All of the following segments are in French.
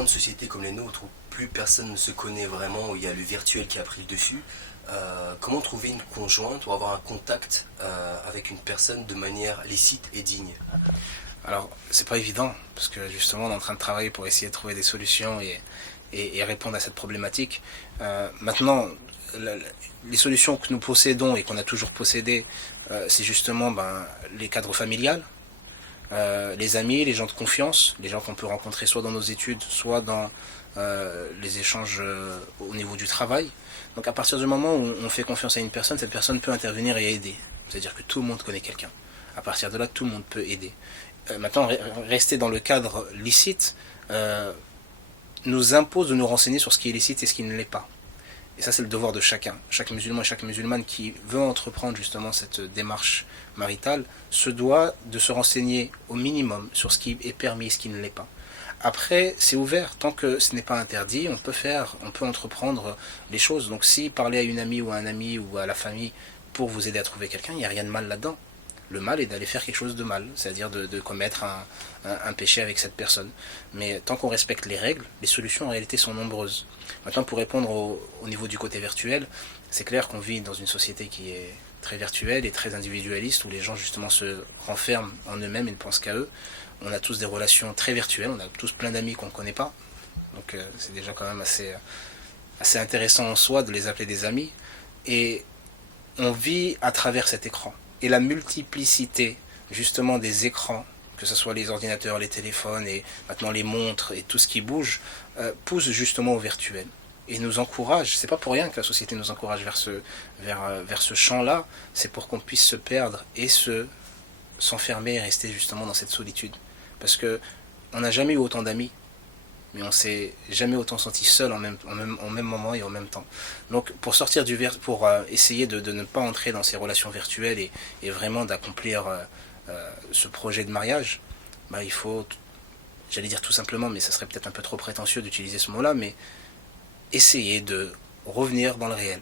grandes sociétés comme les nôtres, où plus personne ne se connaît vraiment, où il y a le virtuel qui a pris le dessus, comment trouver une conjointe ou avoir un contact avec une personne de manière licite et digne? Alors, c'est pas évident, parce que justement, on est en train de travailler pour essayer de trouver des solutions et répondre à cette problématique. Maintenant, la- les solutions que nous possédons et qu'on a toujours possédées, c'est justement les cadres familiales, les amis, les gens de confiance, les gens qu'on peut rencontrer soit dans nos études, soit dans les échanges au niveau du travail. Donc à partir du moment où on fait confiance à une personne, cette personne peut intervenir et aider. C'est-à-dire que tout le monde connaît quelqu'un. À partir de là, tout le monde peut aider. Maintenant, rester dans le cadre licite nous impose de nous renseigner sur ce qui est licite et ce qui ne l'est pas. Et ça, c'est le devoir de chacun. Chaque musulman et chaque musulmane qui veut entreprendre justement cette démarche maritale se doit de se renseigner au minimum sur ce qui est permis et ce qui ne l'est pas. Après, c'est ouvert. Tant que ce n'est pas interdit, on peut entreprendre les choses. Donc, si parler à une amie ou à un ami ou à la famille pour vous aider à trouver quelqu'un, il n'y a rien de mal là-dedans. Le mal est d'aller faire quelque chose de mal, c'est-à-dire de commettre un péché avec cette personne. Mais tant qu'on respecte les règles, les solutions en réalité sont nombreuses. Maintenant, pour répondre au niveau du côté virtuel, c'est clair qu'on vit dans une société qui est très virtuelle et très individualiste, où les gens justement se renferment en eux-mêmes et ne pensent qu'à eux. On a tous des relations très virtuelles, on a tous plein d'amis qu'on ne connaît pas. Donc c'est déjà quand même assez intéressant en soi de les appeler des amis. Et on vit à travers cet écran. Et la multiplicité justement des écrans, que ce soit les ordinateurs, les téléphones et maintenant les montres et tout ce qui bouge, pousse justement au virtuel et nous encourage. C'est pas pour rien que la société nous encourage vers ce champ-là. C'est pour qu'on puisse se perdre et s'enfermer et rester justement dans cette solitude. Parce que on n'a jamais eu autant d'amis, mais on s'est jamais autant senti seul en même moment et en même temps. Donc pour sortir pour essayer de ne pas entrer dans ces relations virtuelles et vraiment d'accomplir ce projet de mariage, il faut, j'allais dire tout simplement, mais ça serait peut-être un peu trop prétentieux d'utiliser ce mot-là, mais essayer de revenir dans le réel.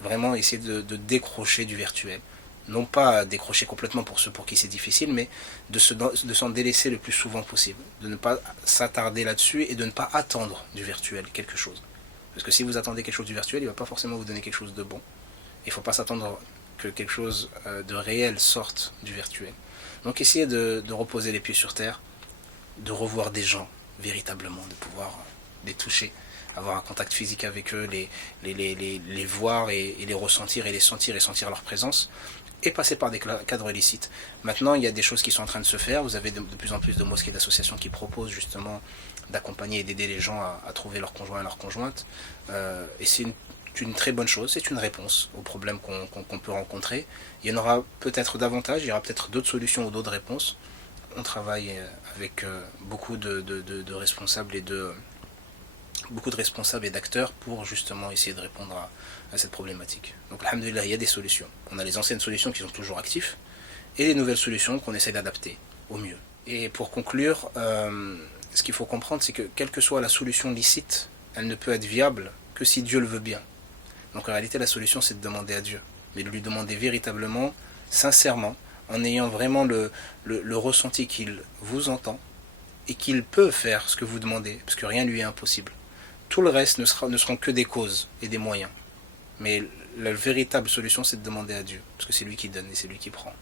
Vraiment essayer de décrocher du virtuel. Non pas décrocher complètement pour ceux pour qui c'est difficile, mais de s'en délaisser le plus souvent possible. De ne pas s'attarder là-dessus et de ne pas attendre du virtuel quelque chose. Parce que si vous attendez quelque chose du virtuel, il ne va pas forcément vous donner quelque chose de bon. Il ne faut pas s'attendre que quelque chose de réel sorte du virtuel. Donc essayez de reposer les pieds sur terre, de revoir des gens véritablement, de pouvoir les toucher, avoir un contact physique avec eux, les voir et les ressentir et les sentir et sentir leur présence, et passer par des cadres illicites. Maintenant, il y a des choses qui sont en train de se faire. Vous avez de plus en plus de mosquées, d'associations qui proposent justement d'accompagner et d'aider les gens à trouver leur conjoint et leur conjointe. Et c'est une très bonne chose, c'est une réponse aux problèmes qu'on peut rencontrer. Il y en aura peut-être davantage, il y aura peut-être d'autres solutions ou d'autres réponses. On travaille avec beaucoup de responsables et d'acteurs pour justement essayer de répondre à cette problématique. Donc alhamdoulilah, il y a des solutions. On a les anciennes solutions qui sont toujours actives et les nouvelles solutions qu'on essaie d'adapter au mieux. Et pour conclure, ce qu'il faut comprendre, c'est que quelle que soit la solution licite, elle ne peut être viable que si Dieu le veut bien. Donc en réalité, la solution, c'est de demander à Dieu, mais de lui demander véritablement, sincèrement, en ayant vraiment le ressenti qu'il vous entend et qu'il peut faire ce que vous demandez, parce que rien lui est impossible. Tout le reste ne seront que des causes et des moyens. Mais la véritable solution, c'est de demander à Dieu, parce que c'est lui qui donne et c'est lui qui prend.